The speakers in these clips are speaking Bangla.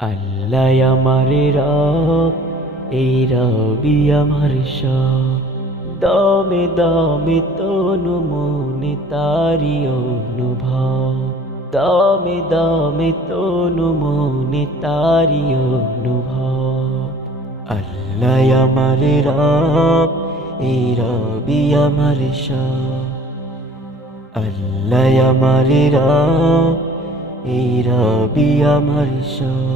আল্লাহ আমার রব, এই রবি আমার সব। দমে দমে তনু মনে তারি অনুভব, দমে দমে তনু মনে তারি অনুভব। আল্লাহ আমার রব, এই রবি আমার সব। আল্লাহ আমার রব, এই রবি আমার সব।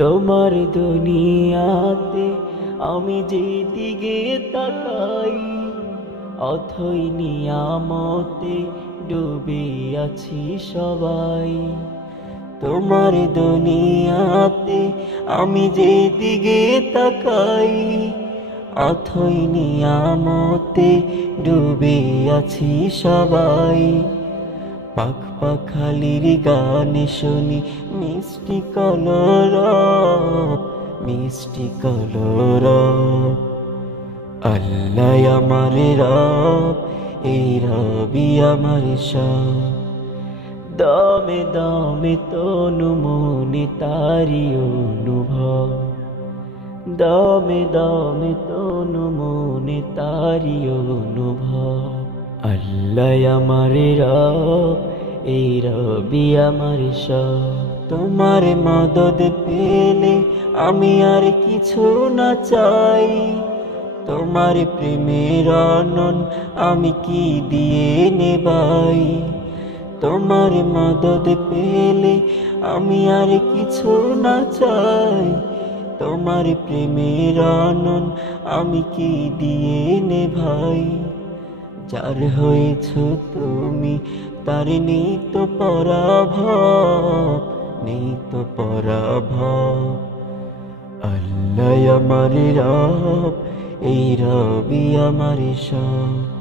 তোমার দুনিয়াতে আমি যেদিকে তাকাই, অথই নিয়ামতে ডুবে আছি সবাই। তোমার দুনিয়াতে আমি যেদিকে তাকাই, অথই নিয়ামতে ডুবে আছি সবাই। পাখ পাখালির গান শুনি মিষ্টি কলরব, মিষ্টি কলরব। আল্লাহ আমার রব, এই রবি আমার সব। দমে দমে তনু মনে তারি অনুভব, দমে দমে তনু মনে তারি অনুভব। আল্লাহ আমার রব, এই রবি আমার সব। তোমার মদদ পেলে আমি আর কিছু না চাই, তোমার প্রেমের অনন আমি কি দিয়ে নেবাই। তোমার মদদ পেলে আমি আর কিছু না চাই, তোমার প্রেমের অনন আমি কি দিয়ে নেভাই। যার হয়েছ তুমি তার নেই তো পরাভব, নেই তো পরাভব। আল্লাহ আমার রব, এই রবি আমার সব।